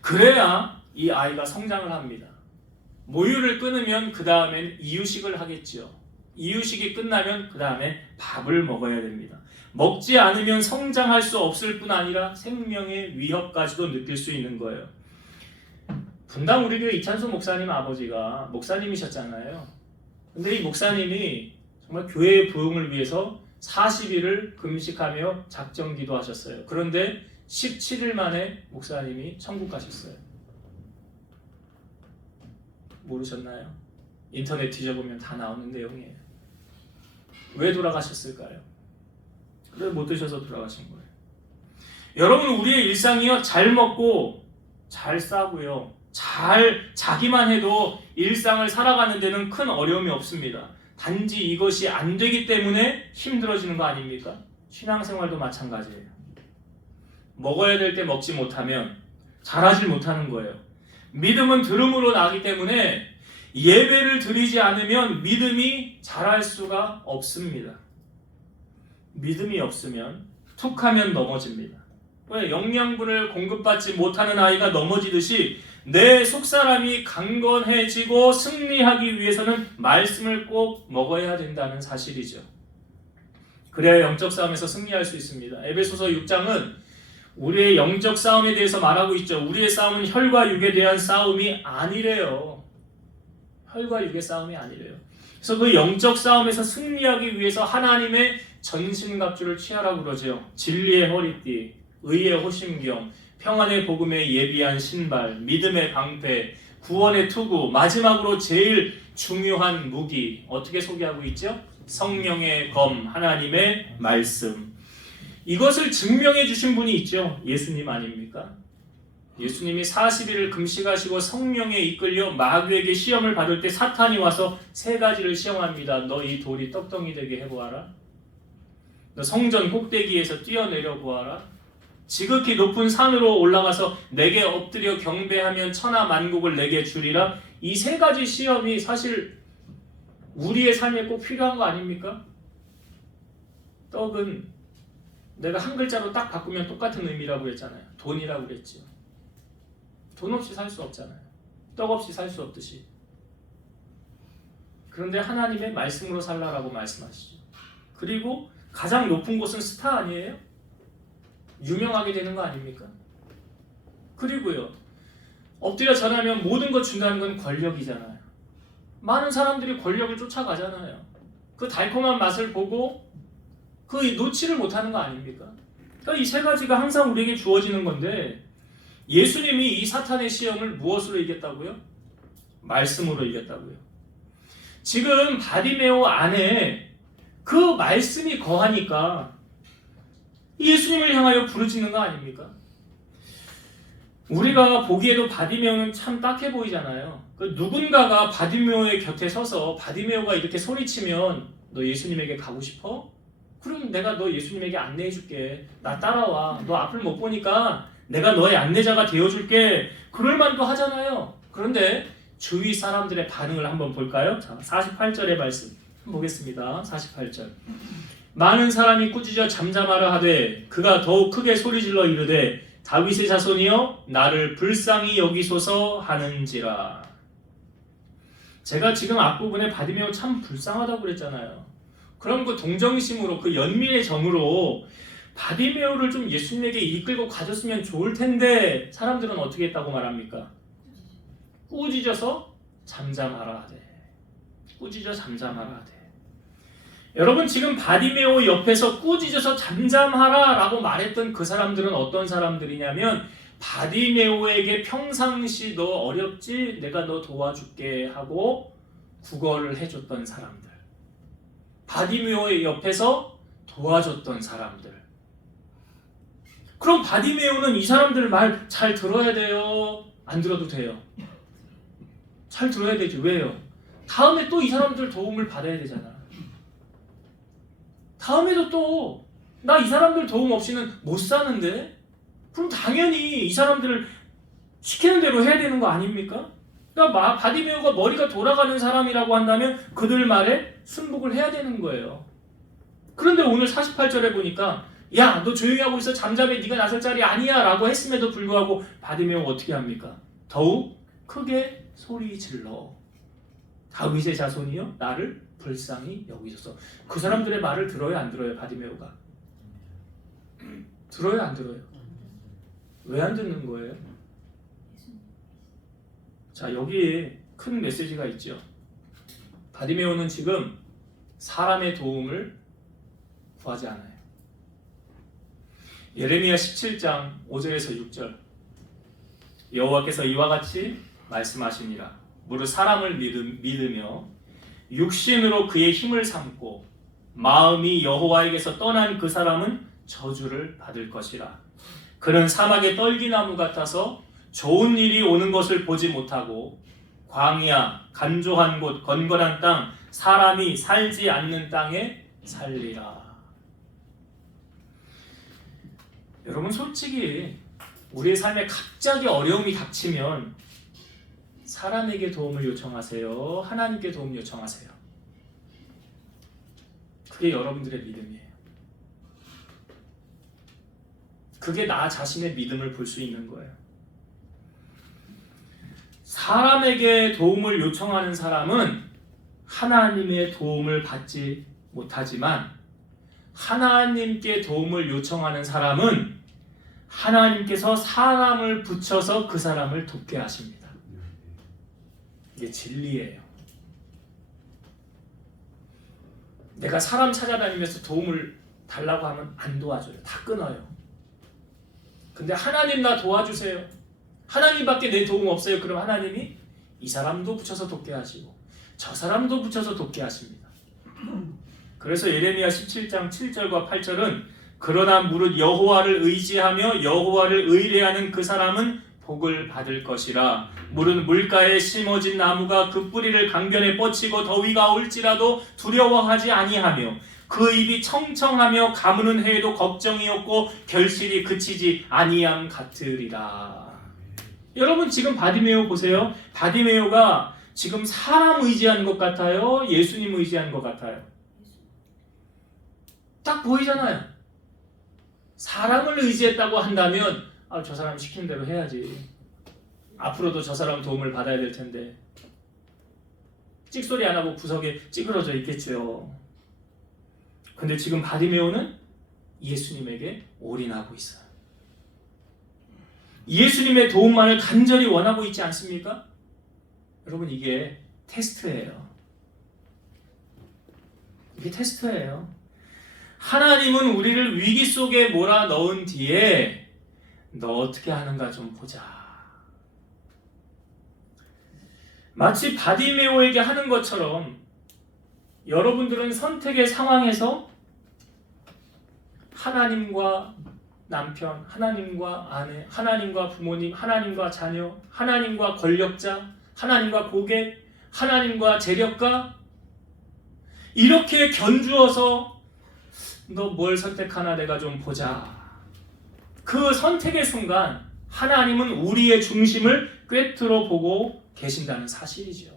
그래야 이 아이가 성장을 합니다. 모유를 끊으면 그 다음엔 이유식을 하겠죠. 이유식이 끝나면 그 다음에 밥을 먹어야 됩니다. 먹지 않으면 성장할 수 없을 뿐 아니라 생명의 위협까지도 느낄 수 있는 거예요. 분당 우리 교회 이찬수 목사님 아버지가 목사님이셨잖아요. 근데 이 목사님이 정말 교회의 부흥을 위해서 40일을 금식하며 작정 기도하셨어요. 그런데 17일 만에 목사님이 천국 가셨어요. 모르셨나요? 인터넷 뒤져보면 다 나오는 내용이에요. 왜 돌아가셨을까요? 그래 못 드셔서 돌아가신 거예요. 여러분, 우리의 일상이요, 잘 먹고 잘 싸고요, 잘 자기만 해도 일상을 살아가는 데는 큰 어려움이 없습니다. 단지 이것이 안 되기 때문에 힘들어지는 거 아닙니까? 신앙생활도 마찬가지예요. 먹어야 될 때 먹지 못하면 잘하지 못하는 거예요. 믿음은 들음으로 나기 때문에 예배를 드리지 않으면 믿음이 자랄 수가 없습니다. 믿음이 없으면 툭하면 넘어집니다. 왜? 영양분을 공급받지 못하는 아이가 넘어지듯이 내 속사람이 강건해지고 승리하기 위해서는 말씀을 꼭 먹어야 된다는 사실이죠. 그래야 영적 싸움에서 승리할 수 있습니다. 에베소서 6장은 우리의 영적 싸움에 대해서 말하고 있죠. 우리의 싸움은 혈과 육에 대한 싸움이 아니래요. 혈과 육의 싸움이 아니래요. 그래서 그 영적 싸움에서 승리하기 위해서 하나님의 전신갑주를 취하라고 그러죠. 진리의 허리띠, 의의 호심경, 평안의 복음에 예비한 신발, 믿음의 방패, 구원의 투구, 마지막으로 제일 중요한 무기, 어떻게 소개하고 있죠? 성령의 검, 하나님의 말씀. 이것을 증명해 주신 분이 있죠. 예수님 아닙니까? 예수님이 40일을 금식하시고 성령에 이끌려 마귀에게 시험을 받을 때 사탄이 와서 세 가지를 시험합니다. 너 이 돌이 떡덩이 되게 해보아라. 너 성전 꼭대기에서 뛰어내려 보아라. 지극히 높은 산으로 올라가서 내게 엎드려 경배하면 천하 만국을 내게 주리라. 이 세 가지 시험이 사실 우리의 삶에 꼭 필요한 거 아닙니까? 떡은 내가 한 글자로 딱 바꾸면 똑같은 의미라고 했잖아요. 돈이라고 그랬죠. 돈 없이 살 수 없잖아요. 떡 없이 살 수 없듯이. 그런데 하나님의 말씀으로 살라라고 말씀하시죠. 그리고 가장 높은 곳은 스타 아니에요? 유명하게 되는 거 아닙니까? 그리고요, 엎드려 절하면 모든 것 준다는 건 권력이잖아요. 많은 사람들이 권력을 쫓아가잖아요. 그 달콤한 맛을 보고 그 놓지를 못하는 거 아닙니까? 그러니까 이 세 가지가 항상 우리에게 주어지는 건데, 예수님이 이 사탄의 시험을 무엇으로 이겼다고요? 말씀으로 이겼다고요. 지금 바디메오 안에 그 말씀이 거하니까 예수님을 향하여 부르짖는 거 아닙니까? 우리가 보기에도 바디메오는 참 딱해 보이잖아요. 그 누군가가 바디메오의 곁에 서서 바디메오가 이렇게 소리치면 너 예수님에게 가고 싶어? 그럼 내가 너 예수님에게 안내해 줄게. 나 따라와. 너 앞을 못 보니까 내가 너의 안내자가 되어줄게. 그럴 만도 하잖아요. 그런데 주위 사람들의 반응을 한번 볼까요? 자, 48절의 말씀 보겠습니다. 48절. 많은 사람이 꾸짖어 잠잠하라 하되 그가 더욱 크게 소리질러 이르되 다윗의 자손이여 나를 불쌍히 여기소서 하는지라. 제가 지금 앞부분에 바디메오 참 불쌍하다고 그랬잖아요. 그럼 그 동정심으로, 그 연민의 정으로 바디메오를 좀 예수님에게 이끌고 가졌으면 좋을 텐데 사람들은 어떻게 했다고 말합니까? 꾸짖어서 잠잠하라 하되. 꾸짖어 잠잠하라 하되. 여러분, 지금 바디메오 옆에서 꾸짖어서 잠잠하라 라고 말했던 그 사람들은 어떤 사람들이냐면, 바디메오에게 평상시 너 어렵지? 내가 너 도와줄게 하고 구걸을 해줬던 사람들. 바디메오의 옆에서 도와줬던 사람들. 그럼 바디메오는 이 사람들 말 잘 들어야 돼요? 안 들어도 돼요? 잘 들어야 되지. 왜요? 다음에 또 이 사람들 도움을 받아야 되잖아. 다음에도 또 나 이 사람들 도움 없이는 못 사는데? 그럼 당연히 이 사람들을 시키는 대로 해야 되는 거 아닙니까? 그러니까 바디메오가 머리가 돌아가는 사람이라고 한다면 그들 말에 순복을 해야 되는 거예요. 그런데 오늘 48절에 보니까 야, 너 조용히 하고 있어. 잠잠해. 네가 나설 자리 아니야 라고 했음에도 불구하고 바디메오가 어떻게 합니까? 더욱 크게 소리 질러. 다윗의 자손이여 나를 불쌍히 여기소서. 그 사람들의 말을 들어요, 안 들어요? 바디메오가 들어요, 안 들어요? 왜 안 듣는 거예요? 자, 여기에 큰 메시지가 있죠. 바디메오는 지금 사람의 도움을 구하지 않아요. 예레미야 17장 5절에서 6절, 여호와께서 이와 같이 말씀하시니라. 무릇 사람을 믿으며 육신으로 그의 힘을 삼고 마음이 여호와에게서 떠난 그 사람은 저주를 받을 것이라. 그는 사막의 떨기나무 같아서 좋은 일이 오는 것을 보지 못하고 광야, 간조한 곳, 건건한 땅, 사람이 살지 않는 땅에 살리라. 여러분, 솔직히 우리의 삶에 갑자기 어려움이 닥치면 사람에게 도움을 요청하세요? 하나님께 도움을 요청하세요? 그게 여러분들의 믿음이에요. 그게 나 자신의 믿음을 볼 수 있는 거예요. 사람에게 도움을 요청하는 사람은 하나님의 도움을 받지 못하지만 하나님께 도움을 요청하는 사람은 하나님께서 사람을 붙여서 그 사람을 돕게 하십니다. 이게 진리예요. 내가 사람 찾아다니면서 도움을 달라고 하면 안 도와줘요. 다 끊어요. 근데 하나님 나 도와주세요. 하나님밖에 내 도움 없어요. 그럼 하나님이 이 사람도 붙여서 돕게 하시고 저 사람도 붙여서 돕게 하십니다. 그래서 예레미야 17장 7절과 8절은 그러나 무릇 여호와를 의지하며 여호와를 의뢰하는 그 사람은 복을 받을 것이라. 무릇 물가에 심어진 나무가 그 뿌리를 강변에 뻗치고 더위가 올지라도 두려워하지 아니하며 그 입이 청청하며 가무는 해에도 걱정이 없고 결실이 그치지 아니함 같으리라. 여러분, 지금 바디메오 보세요. 바디메오가 지금 사람 의지하는 것 같아요? 예수님 의지하는 것 같아요? 딱 보이잖아요. 사람을 의지했다고 한다면 저 사람 시키는 대로 해야지. 앞으로도 저 사람 도움을 받아야 될 텐데. 찍소리 안 하고 구석에 찌그러져 있겠죠. 근데 지금 바디메오는 예수님에게 올인하고 있어요. 예수님의 도움만을 간절히 원하고 있지 않습니까? 여러분, 이게 테스트예요. 이게 테스트예요. 하나님은 우리를 위기 속에 몰아넣은 뒤에 너 어떻게 하는가 좀 보자. 마치 바디메오에게 하는 것처럼 여러분들은 선택의 상황에서 하나님과 남편, 하나님과 아내, 하나님과 부모님, 하나님과 자녀, 하나님과 권력자, 하나님과 고객, 하나님과 재력가 이렇게 견주어서 너 뭘 선택하나 내가 좀 보자. 그 선택의 순간 하나님은 우리의 중심을 꿰뚫어 보고 계신다는 사실이죠.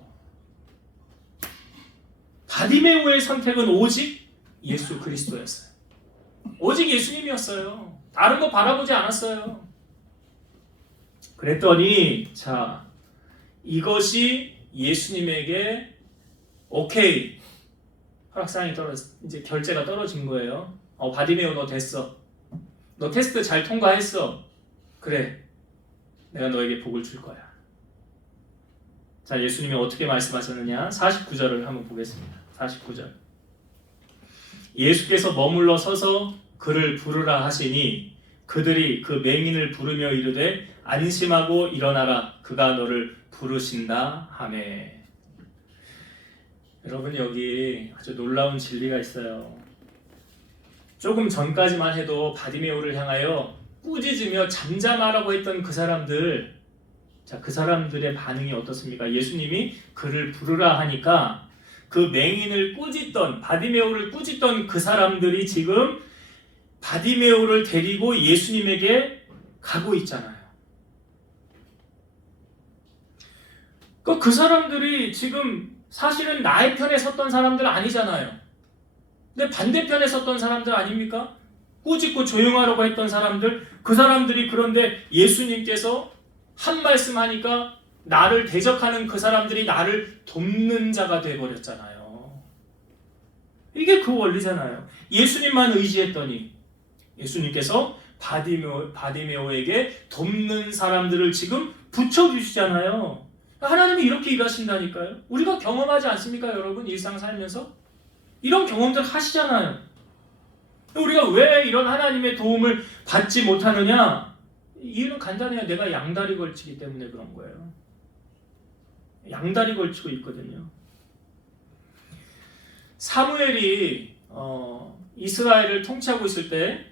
바디메오의 선택은 오직 예수 그리스도였어요. 오직 예수님이었어요. 다른 거 바라보지 않았어요. 그랬더니 자, 이것이 예수님에게 오케이, 허락사항이 이제 결제가 떨어진 거예요. 바디메오 너 됐어. 너 테스트 잘 통과했어. 그래, 내가 너에게 복을 줄 거야. 자, 예수님이 어떻게 말씀하셨느냐? 49절을 한번 보겠습니다. 49절. 예수께서 머물러 서서 그를 부르라 하시니 그들이 그 맹인을 부르며 이르되 안심하고 일어나라, 그가 너를 부르신다 하매. 여러분, 여기 아주 놀라운 진리가 있어요. 조금 전까지만 해도 바디메오를 향하여 꾸짖으며 잠잠하라고 했던 그 사람들, 자, 그 사람들의 반응이 어떻습니까? 예수님이 그를 부르라 하니까 그 맹인을 꾸짖던, 바디메오를 꾸짖던 그 사람들이 지금 바디메오를 데리고 예수님에게 가고 있잖아요. 그 사람들이 지금 사실은 나의 편에 섰던 사람들 아니잖아요. 근데 반대편에 섰던 사람들 아닙니까? 꾸짖고 조용하라고 했던 사람들, 그 사람들이 그런데 예수님께서 한 말씀 하니까 나를 대적하는 그 사람들이 나를 돕는 자가 되어버렸잖아요. 이게 그 원리잖아요. 예수님만 의지했더니 예수님께서 바디메오에게 돕는 사람들을 지금 붙여주시잖아요. 하나님이 이렇게 일하신다니까요. 우리가 경험하지 않습니까, 여러분? 일상 살면서 이런 경험들 하시잖아요. 우리가 왜 이런 하나님의 도움을 받지 못하느냐? 이유는 간단해요. 내가 양다리 걸치기 때문에 그런 거예요. 양다리 걸치고 있거든요. 사무엘이 이스라엘을 통치하고 있을 때,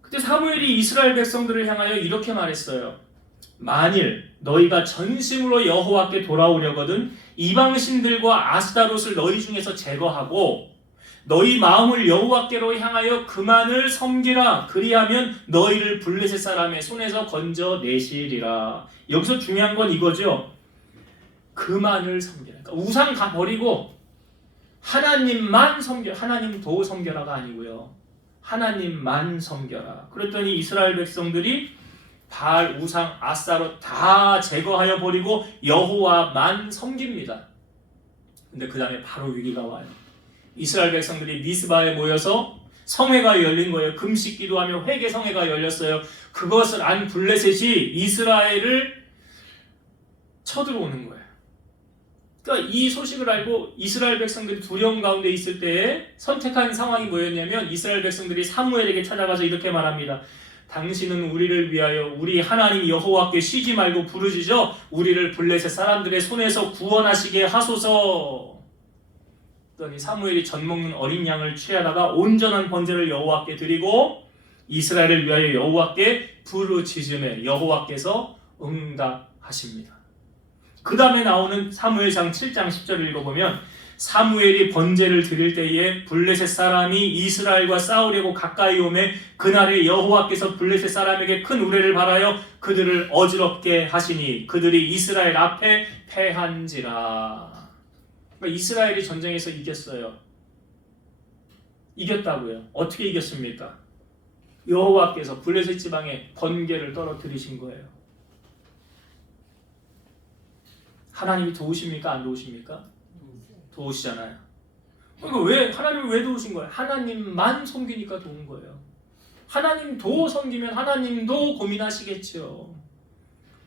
그때 사무엘이 이스라엘 백성들을 향하여 이렇게 말했어요. 만일 너희가 전심으로 여호와께 돌아오려거든 이방신들과 아스타롯을 너희 중에서 제거하고 너희 마음을 여호와께로 향하여 그만을 섬기라. 그리하면 너희를 블레셋 사람의 손에서 건져내시리라. 여기서 중요한 건 이거죠. 그만을 섬기라. 그러니까 우상 다 버리고 하나님만 섬겨. 하나님도 섬겨라가 아니고요. 하나님만 섬겨라. 그랬더니 이스라엘 백성들이 바알, 우상, 아스타롯 다 제거하여 버리고 여호와만 섬깁니다. 근데 그 다음에 바로 위기가 와요. 이스라엘 백성들이 미스바에 모여서 성회가 열린 거예요. 금식 기도하며 회개 성회가 열렸어요. 그것을 안 블레셋이 이스라엘을 쳐들어오는 거예요. 그러니까 이 소식을 알고 이스라엘 백성들이 두려움 가운데 있을 때에 선택한 상황이 뭐였냐면 이스라엘 백성들이 사무엘에게 찾아가서 이렇게 말합니다. 당신은 우리를 위하여 우리 하나님 여호와께 쉬지 말고 부르짖어 우리를 블레셋 사람들의 손에서 구원하시게 하소서. 그랬더니 사무엘이 젖 먹는 어린 양을 취하다가 온전한 번제를 여호와께 드리고 이스라엘을 위하여 여호와께 부르짖음에 여호와께서 응답하십니다. 그 다음에 나오는 사무엘상 7장 10절을 읽어보면 사무엘이 번제를 드릴 때에 블레셋 사람이 이스라엘과 싸우려고 가까이 오매 그날에 여호와께서 블레셋 사람에게 큰 우레를 발하여 그들을 어지럽게 하시니 그들이 이스라엘 앞에 패한지라. 그러니까 이스라엘이 전쟁에서 이겼어요. 이겼다고요. 어떻게 이겼습니까? 여호와께서 블레셋 지방에 번개를 떨어뜨리신 거예요. 하나님이 도우십니까? 안 도우십니까? 도우시잖아요. 그러니까 왜 하나님을 왜 도우신 거예요? 하나님만 섬기니까 도운 거예요. 하나님도 섬기면 하나님도 고민하시겠죠.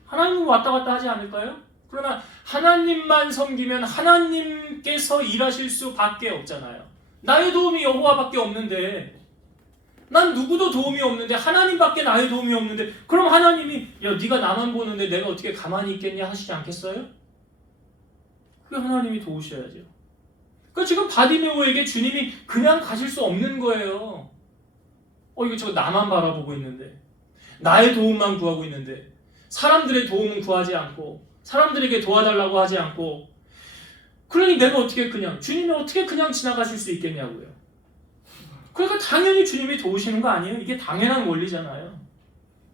하나님은 왔다 갔다 하지 않을까요? 그러나 하나님만 섬기면 하나님께서 일하실 수밖에 없잖아요. 나의 도움이 여호와밖에 없는데, 난 누구도 도움이 없는데 하나님밖에 나의 도움이 없는데, 그럼 하나님이 야 네가 나만 보는데 내가 어떻게 가만히 있겠냐 하시지 않겠어요? 그 하나님이 도우셔야죠. 그러니까 지금 바디메오에게 주님이 그냥 가실 수 없는 거예요. 이거 저거 나만 바라보고 있는데, 나의 도움만 구하고 있는데, 사람들의 도움은 구하지 않고, 사람들에게 도와달라고 하지 않고, 그러니 내가 어떻게 그냥, 주님이 어떻게 그냥 지나가실 수 있겠냐고요. 그러니까 당연히 주님이 도우시는 거 아니에요? 이게 당연한 원리잖아요.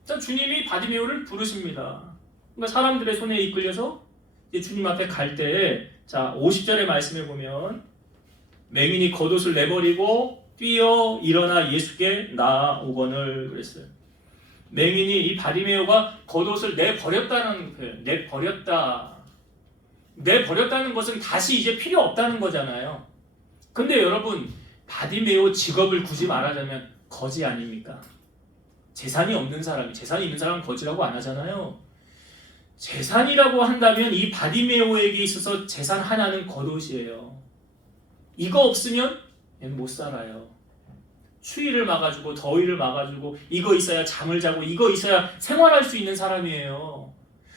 일단 주님이 바디메오를 부르십니다. 그러니까 사람들의 손에 이끌려서 주님 앞에 갈 때에, 자 50절의 말씀에 보면 맹인이 겉옷을 내버리고 뛰어 일어나 예수께 나아오거늘 그랬어요. 맹인이 이 바디메오가 겉옷을 내버렸다는 거예요. 내버렸다는 것은 다시 이제 필요 없다는 거잖아요. 근데 여러분, 바디메오 직업을 굳이 말하자면 거지 아닙니까? 재산이 없는 사람이, 재산이 있는 사람은 거지라고 안 하잖아요. 재산이라고 한다면 이 바디메오에게 있어서 재산 하나는 겉옷이에요. 이거 없으면 얘는 못 살아요. 추위를 막아주고 더위를 막아주고 이거 있어야 잠을 자고 이거 있어야 생활할 수 있는 사람이에요.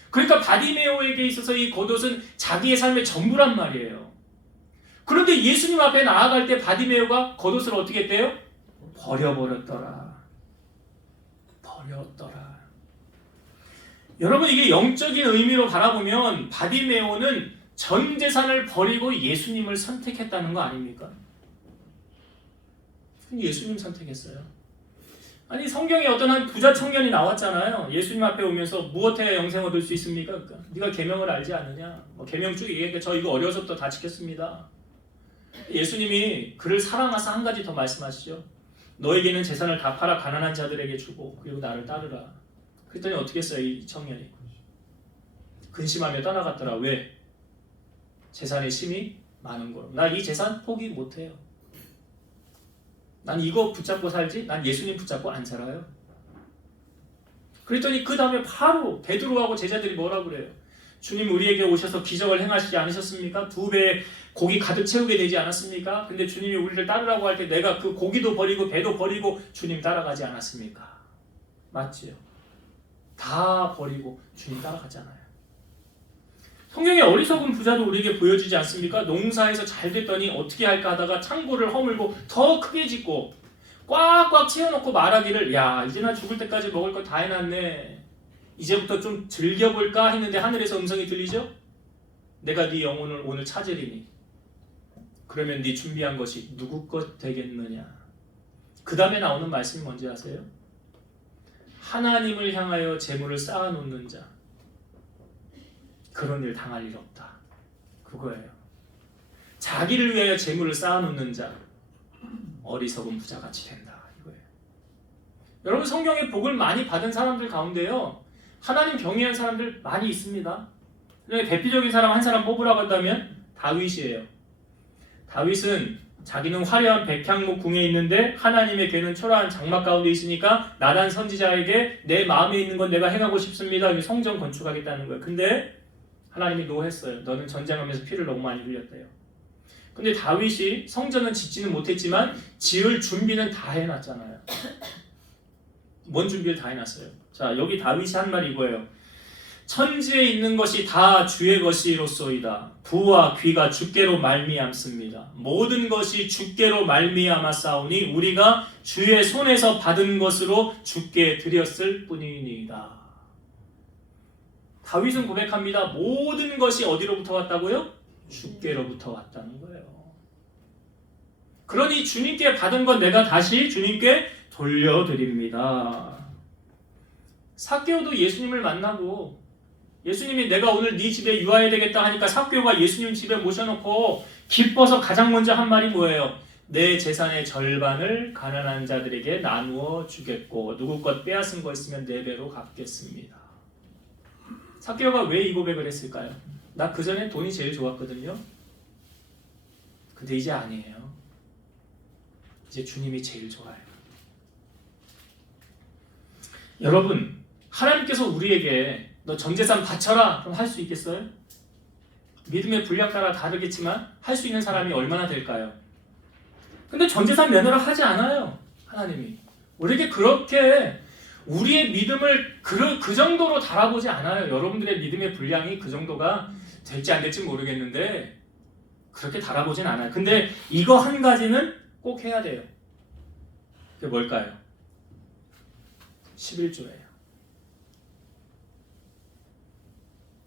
그러니까 바디메오에게 있어서 이 겉옷은 자기의 삶의 전부란 말이에요. 그런데 예수님 앞에 나아갈 때 바디메오가 겉옷을 어떻게 했대요? 버려버렸더라. 여러분, 이게 영적인 의미로 바라보면 바디메오는 전 재산을 버리고 예수님을 선택했다는 거 아닙니까? 예수님 선택했어요. 아니 성경에 어떤 한 부자 청년이 나왔잖아요. 예수님 앞에 오면서 무엇해 영생 얻을 수 있습니까? 그러니까 네가 계명을 알지 않느냐? 계명 쭉 얘기해. 저 이거 어려서부터 다 지켰습니다. 예수님이 그를 사랑하사 한 가지 더 말씀하시죠. 너에게는 재산을 다 팔아 가난한 자들에게 주고 그리고 나를 따르라. 그랬더니 어떻게 했어요 이 청년이? 근심하며 떠나갔더라. 왜? 재산에 심이 많은 거로. 나 이 재산 포기 못해요. 난 이거 붙잡고 살지, 난 예수님 붙잡고 안 살아요. 그랬더니 그 다음에 바로 베드로하고 제자들이 뭐라 그래요? 주님 우리에게 오셔서 기적을 행하시지 않으셨습니까? 2배의 고기 가득 채우게 되지 않았습니까? 근데 주님이 우리를 따르라고 할 때 내가 그 고기도 버리고 배도 버리고 주님 따라가지 않았습니까? 맞지요? 다 버리고 주님 따라가잖아요. 성경의 어리석은 부자도 우리에게 보여주지 않습니까? 농사에서 잘 됐더니 어떻게 할까 하다가 창고를 허물고 더 크게 짓고 꽉꽉 채워놓고 말하기를 야 이제 나 죽을 때까지 먹을 거 다 해놨네. 이제부터 좀 즐겨볼까 했는데 하늘에서 음성이 들리죠? 내가 네 영혼을 오늘 찾으리니 그러면 네 준비한 것이 누구 것 되겠느냐. 그 다음에 나오는 말씀이 뭔지 아세요? 하나님을 향하여 재물을 쌓아놓는 자 그런 일 당할 일 없다. 그거예요. 자기를 위하여 재물을 쌓아놓는 자 어리석은 부자같이 된다. 이거예요. 여러분 성경에 복을 많이 받은 사람들 가운데요. 하나님 경외한 사람들 많이 있습니다. 대표적인 사람 한 사람 뽑으라고 한다면 다윗이에요. 다윗은 자기는 화려한 백향목 궁에 있는데 하나님의 괴는 초라한 장막 가운데 있으니까 나단 선지자에게 내 마음에 있는 건 내가 행하고 싶습니다. 성전 건축하겠다는 거예요. 근데 하나님이 노했어요. 너는 전쟁하면서 피를 너무 많이 흘렸대요. 근데 다윗이 성전은 짓지는 못했지만 지을 준비는 다 해놨잖아요. 뭔 준비를 다 해놨어요? 자, 여기 다윗이 한 말이 이거예요. 천지에 있는 것이 다 주의 것이로소이다. 부와 귀가 주께로 말미암습니다. 모든 것이 주께로 말미암아 싸우니 우리가 주의 손에서 받은 것으로 주께 드렸을 뿐이니이다. 다윗은 고백합니다. 모든 것이 어디로부터 왔다고요? 주께로부터 왔다는 거예요. 그러니 주님께 받은 건 내가 다시 주님께 돌려드립니다. 삭개오도 예수님을 만나고 예수님이 내가 오늘 네 집에 유하해야 되겠다 하니까 삭개오가 예수님 집에 모셔놓고 기뻐서 가장 먼저 한 말이 뭐예요? 내 재산의 절반을 가난한 자들에게 나누어 주겠고 누구 것 빼앗은 거 있으면 4배로 갚겠습니다. 삭개오가 왜 이 고백을 했을까요? 나 그전엔 돈이 제일 좋았거든요. 근데 이제 아니에요. 이제 주님이 제일 좋아요. 여러분, 하나님께서 우리에게 너 전재산 바쳐라 그럼 할 수 있겠어요? 믿음의 분량 따라 다르겠지만 할 수 있는 사람이 얼마나 될까요? 근데 전재산 면허를 하지 않아요. 하나님이 우리에게 그렇게 우리의 믿음을 그 정도로 달아보지 않아요. 여러분들의 믿음의 분량이 그 정도가 될지 안 될지 모르겠는데 그렇게 달아보진 않아요. 근데 이거 한 가지는 꼭 해야 돼요. 그게 뭘까요? 11조예요.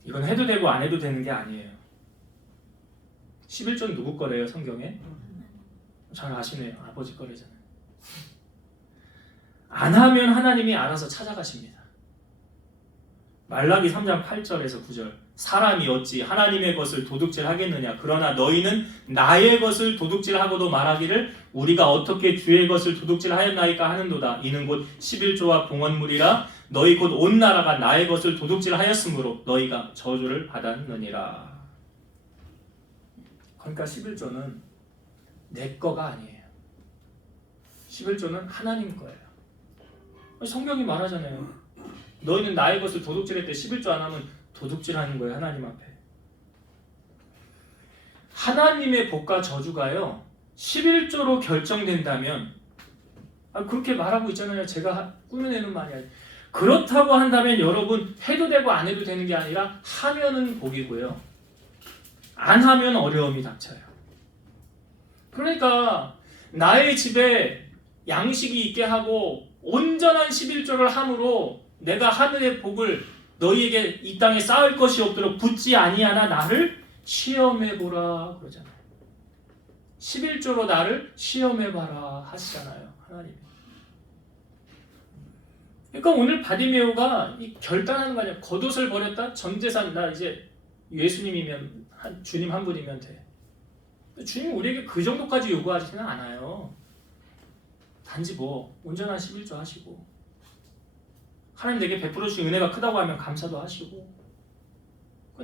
이건 해도 되고 안 해도 되는 게 아니에요. 11조는 누구 거래요? 성경에? 잘 아시네요. 아버지 거래잖아요. 안 하면 하나님이 알아서 찾아가십니다. 말라기 3장 8절에서 9절 사람이 어찌 하나님의 것을 도둑질하겠느냐 그러나 너희는 나의 것을 도둑질하고도 말하기를 우리가 어떻게 주의 것을 도둑질하였나이까 하는도다. 이는 곧 11조와 봉헌물이라 너희 곧 온 나라가 나의 것을 도둑질하였으므로 너희가 저주를 받았느니라. 그러니까 11조는 내 거가 아니에요. 11조는 하나님 거예요. 성경이 말하잖아요. 너희는 나의 것을 도둑질했대. 11조 안 하면 도둑질하는 거예요. 하나님 앞에. 하나님의 복과 저주가요 11조로 결정된다면 그렇게 말하고 있잖아요. 제가 꾸며내는 말이 아니에요. 그렇다고 한다면 여러분 해도 되고 안 해도 되는 게 아니라 하면은 복이고요. 안 하면 어려움이 닥쳐요. 그러니까 나의 집에 양식이 있게 하고 온전한 11조를 함으로 내가 하늘의 복을 너희에게 이 땅에 쌓을 것이 없도록 붙지 아니하나 나를 시험해보라 그러잖아요. 11조로 나를 시험해봐라 하시잖아요. 하나님이. 그러니까 오늘 바디메오가 결단하는 거 아니야. 겉옷을 버렸다? 전재산 나 이제 예수님이면 주님 한 분이면 돼. 주님이 우리에게 그 정도까지 요구하지는 않아요. 단지 온전한 11조 하시고 하나님 내게 베풀어 주신 은혜가 크다고 하면 감사도 하시고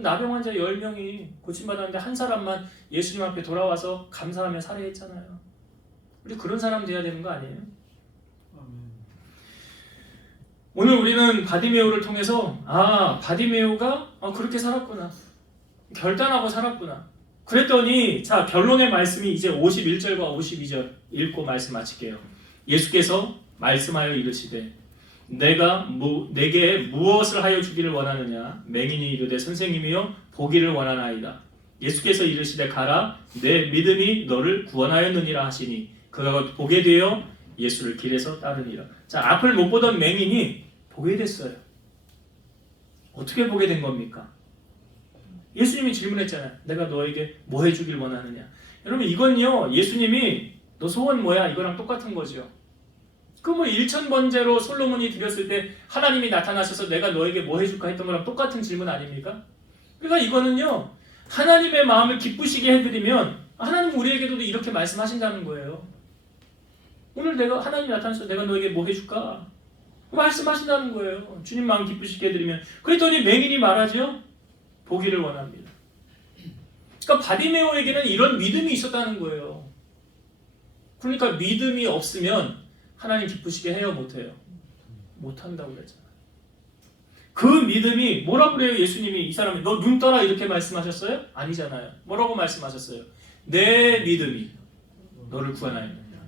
나병 환자 10명이 고침받았는데 한 사람만 예수님 앞에 돌아와서 감사하며 살해했잖아요. 우리 그런 사람 돼야 되는 거 아니에요? 오늘 우리는 바디메오를 통해서 바디메오가 그렇게 살았구나, 결단하고 살았구나. 그랬더니 자, 결론의 말씀이 이제 51절과 52절 읽고 말씀 마칠게요. 예수께서 말씀하여 이르시되 내게 무엇을 하여 주기를 원하느냐. 맹인이 이르되 선생님이여 보기를 원하나이다. 예수께서 이르시되 가라, 내 믿음이 너를 구원하였느니라 하시니 그가 보게 되어 예수를 길에서 따르니라. 자, 앞을 못 보던 맹인이 보게 됐어요. 어떻게 보게 된 겁니까? 예수님이 질문했잖아요. 내가 너에게 뭐 해주길 원하느냐. 여러분, 이건요, 예수님이 너 소원 뭐야? 이거랑 똑같은 거죠. 그 뭐 1000번째로 솔로몬이 드렸을 때 하나님이 나타나셔서 내가 너에게 뭐 해줄까 했던 거랑 똑같은 질문 아닙니까? 그러니까 이거는요, 하나님의 마음을 기쁘시게 해드리면 하나님 우리에게도 이렇게 말씀하신다는 거예요. 오늘 내가 하나님이 나타나셔서 내가 너에게 뭐 해줄까? 말씀하신다는 거예요. 주님 마음 기쁘시게 해드리면. 그랬더니 맹인이 말하죠. 보기를 원합니다. 그러니까 바디메오에게는 이런 믿음이 있었다는 거예요. 그러니까 믿음이 없으면 하나님 기쁘시게 해요, 못해요? 못한다고 그랬잖아요. 그 믿음이 뭐라고 그래요? 예수님이 이 사람이 너 눈 떠라 이렇게 말씀하셨어요? 아니잖아요. 뭐라고 말씀하셨어요? 내 믿음이 너를 구원하였느냐.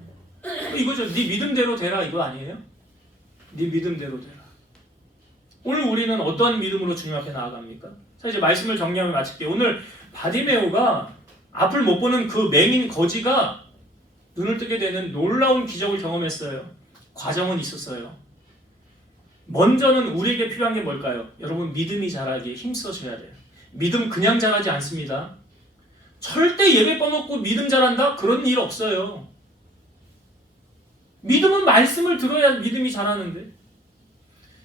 이거죠. 네 믿음대로 되라 이거 아니에요? 네 믿음대로 되라. 오늘 우리는 어떠한 믿음으로 주님 앞에 나아갑니까? 자, 이제 말씀을 정리하며 마칠게요. 오늘 바디메오가 앞을 못 보는 그 맹인 거지가 눈을 뜨게 되는 놀라운 기적을 경험했어요. 과정은 있었어요. 먼저는 우리에게 필요한 게 뭘까요? 여러분, 믿음이 자라기에 힘써셔야 돼요. 믿음 그냥 자라지 않습니다. 절대 예배 꺼놓고 믿음 자란다? 그런 일 없어요. 믿음은 말씀을 들어야 믿음이 자라는데,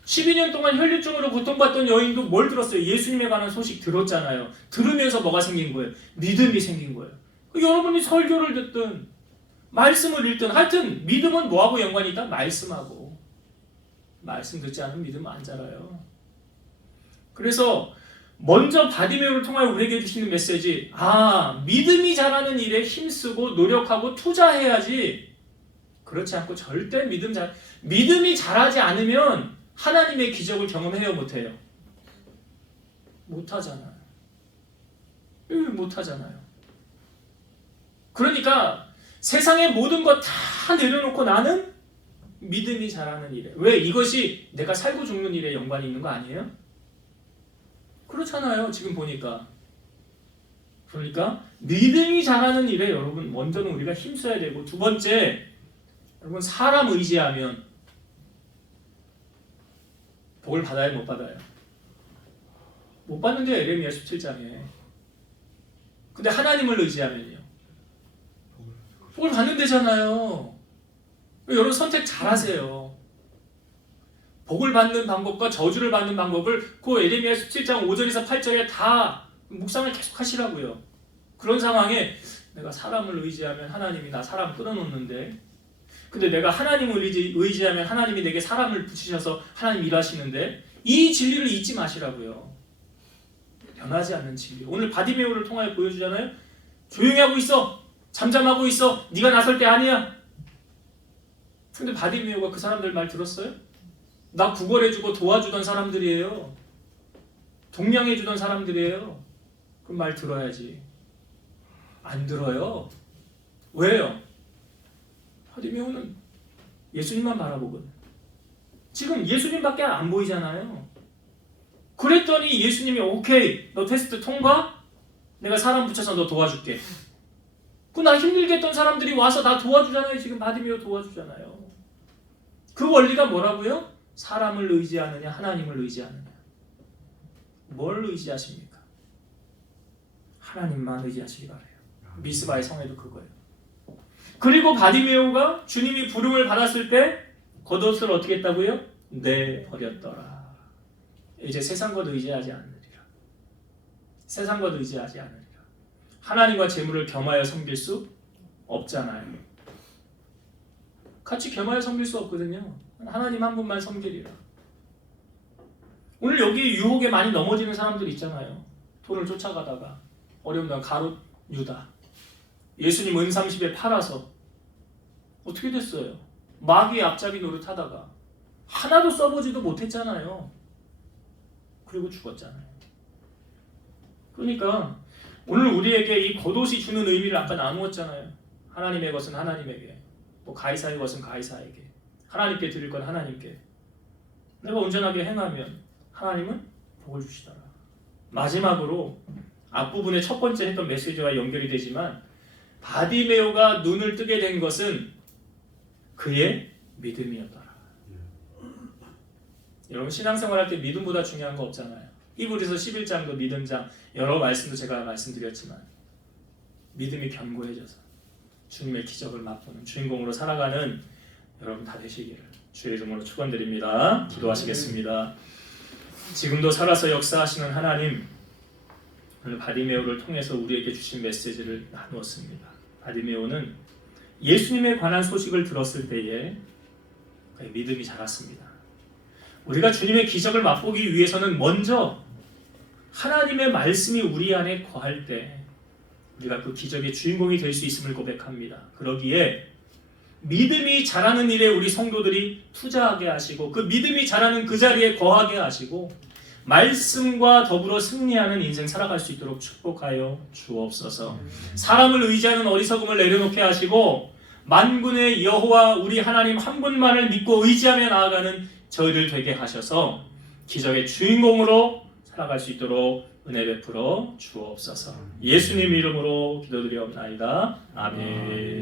12년 동안 혈류증으로 고통받던 여인도 뭘 들었어요? 예수님에 관한 소식 들었잖아요. 들으면서 뭐가 생긴 거예요? 믿음이 생긴 거예요. 여러분이 설교를 듣든 말씀을 읽든 하여튼 믿음은 뭐하고 연관이 있다? 말씀하고. 말씀 듣지 않으면 믿음은 안 자라요. 그래서 먼저 바디메오를 통하여 우리에게 주시는 메시지, 믿음이 자라는 일에 힘쓰고 노력하고 투자해야지. 그렇지 않고 절대 믿음이 자라지 않으면 하나님의 기적을 경험해요, 못해요? 못하잖아요. 못하잖아요. 그러니까 세상의 모든 것 다 내려놓고 나는 믿음이 자라는 일에. 왜? 이것이 내가 살고 죽는 일에 연관이 있는 거 아니에요? 그렇잖아요. 지금 보니까. 그러니까 믿음이 자라는 일에 여러분 먼저는 우리가 힘써야 되고, 두 번째, 여러분 사람 의지하면 복을 받아요, 못 받아요? 못 받는데 예레미야 17장에. 근데 하나님을 의지하면요, 복을 받는 데잖아요. 여러분 선택 잘하세요. 복을 받는 방법과 저주를 받는 방법을 그 예레미야 17장 5절에서 8절에 다 묵상을 계속 하시라고요. 그런 상황에 내가 사람을 의지하면 하나님이 나 사람 끊어놓는데, 근데 내가 하나님을 의지하면 하나님이 내게 사람을 붙이셔서 하나님 일하시는데, 이 진리를 잊지 마시라고요. 변하지 않는 진리. 오늘 바디메오를 통하여 보여주잖아요. 조용히 하고 있어. 잠잠하고 있어. 네가 나설 때 아니야. 근데 바디메오가 그 사람들 말 들었어요? 나 구걸해주고 도와주던 사람들이에요. 동냥해주던 사람들이에요. 그럼 말 들어야지. 안 들어요. 왜요? 바디메오는 예수님만 바라보거든. 지금 예수님밖에 안 보이잖아요. 그랬더니 예수님이 오케이, 너 테스트 통과? 내가 사람 붙여서 너 도와줄게. 나 힘들게 했던 사람들이 와서 나 도와주잖아요. 지금 바디메오 도와주잖아요. 그 원리가 뭐라고요? 사람을 의지하느냐 하나님을 의지하느냐. 뭘 의지하십니까? 하나님만 의지하시기 바라요. 미스바의 성회도 그거예요. 그리고 바디메오가 주님이 부름을 받았을 때 겉옷을 어떻게 했다고요? 내버렸더라. 이제 세상 것 의지하지 않으리라. 세상 것 의지하지 않으리라. 하나님과 재물을 겸하여 섬길 수 없잖아요. 같이 겸하여 섬길 수 없거든요. 하나님 한 분만 섬기리라. 오늘 여기 유혹에 많이 넘어지는 사람들 있잖아요. 돈을 쫓아가다가 어려운 날 가롯 유다 예수님 은삼십에 팔아서 어떻게 됐어요? 마귀의 앞잡이 노릇하다가 하나도 써보지도 못했잖아요. 그리고 죽었잖아요. 그러니까 오늘 우리에게 이 겉옷이 주는 의미를 아까 나누었잖아요. 하나님의 것은 하나님에게, 뭐 가이사의 것은 가이사에게, 하나님께 드릴 건 하나님께. 내가 온전하게 행하면 하나님은 복을 주시더라. 마지막으로 앞부분의 첫 번째 했던 메시지와 연결이 되지만 바디메오가 눈을 뜨게 된 것은 그의 믿음이었더라. 여러분 신앙생활 할 때 믿음보다 중요한 거 없잖아요. 히브리서 11장도 믿음장, 여러 말씀도 제가 말씀드렸지만 믿음이 견고해져서 주님의 기적을 맛보는 주인공으로 살아가는 여러분 다 되시기를 주의 이름으로 축원드립니다. 기도하시겠습니다. 지금도 살아서 역사하시는 하나님, 오늘 바디메오를 통해서 우리에게 주신 메시지를 나누었습니다. 바디메오는 예수님에 관한 소식을 들었을 때에 그의 믿음이 자랐습니다. 우리가 주님의 기적을 맛보기 위해서는 먼저 하나님의 말씀이 우리 안에 거할 때 우리가 그 기적의 주인공이 될 수 있음을 고백합니다. 그러기에 믿음이 자라는 일에 우리 성도들이 투자하게 하시고 그 믿음이 자라는 그 자리에 거하게 하시고 말씀과 더불어 승리하는 인생 살아갈 수 있도록 축복하여 주옵소서. 사람을 의지하는 어리석음을 내려놓게 하시고 만군의 여호와 우리 하나님 한 분만을 믿고 의지하며 나아가는 저희들 되게 하셔서 기적의 주인공으로 살아갈 수 있도록 은혜 베풀어 주옵소서. 예수님 이름으로 기도드리옵나이다. 아멘.